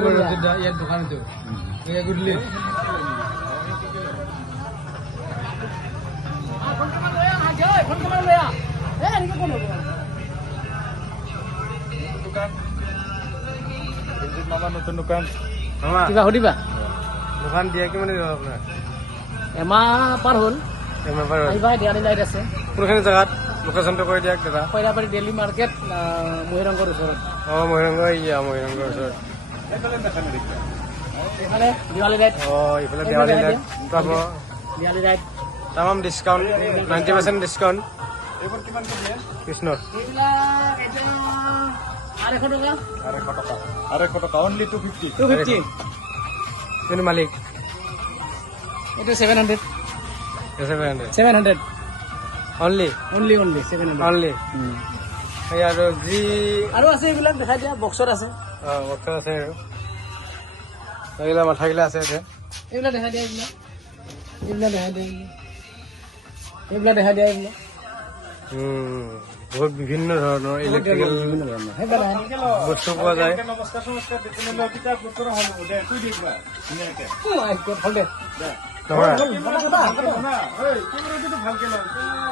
ইয়াত দোকানটো গুডলি মামা নতুন দোকান কিবা সুধিবা দোকান দিয়া কিমান দিব আপোনাৰ এমাহ পাৰ হ'ল এমাহ আহিবা দেৱালী লাইট আছে কোনখিনি জেগাত লোকেশ্যনটো কৈ দিয়ক দাদা খৈৰাবাৰী ডেইলি মাৰ্কেট মহিৰংগৰ ওচৰত মহিৰংগ মহিৰংগৰ ওচৰত এইফালে দেৱালী লাইট এইফালে দেৱালী লাইট পাব দেৱালী লাইট তামাম ডিছকাউণ্ট 90% ডিছকাউণ্ট কৃষ্ণৰ এইবিলাক এতিয়া 250 টকা 250 টকা অনলি 250 কিন্তু মালিক এইটো 700 অনলি 700 অনলি এই আৰু যি আৰু আছে এইবিলাক দেখাই দিয়া বক্সত আছে বক্সত আছে আৰু এইবিলাক মাথাগিলা আছে ইয়াতে এইবিলাক দেখাই দিয়া এইবিলাক দেখাই দিয়া বহুত বিভিন্ন ধৰণৰ ইলেক্ট্ৰিকেল বস্তু পোৱা যায় নহয়